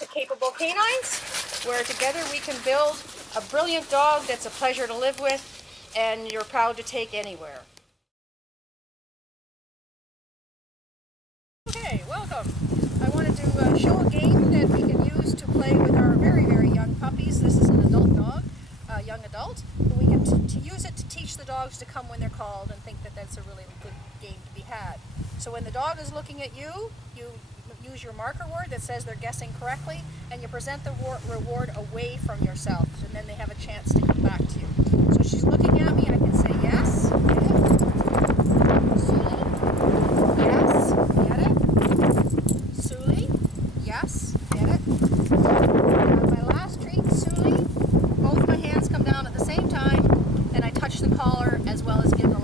to Capable Canines, where together we can build a brilliant dog that's a pleasure to live with and you're proud to take anywhere. Okay, welcome. I wanted to show a game that we can use to play with our very, very young puppies. This is an adult dog, a young adult. We can use it to teach the dogs to come when they're called and think that that's a really good game to be had. So when the dog is looking at you, you use your marker word that says they're guessing correctly, and you present the reward away from yourself, and then they have a chance to come back to you. So she's looking at me, I can say yes, get it. Suli, yes, get it. Suli, yes, get it. And on my last treat, Suli, both my hands come down at the same time, and I touch the collar as well as give them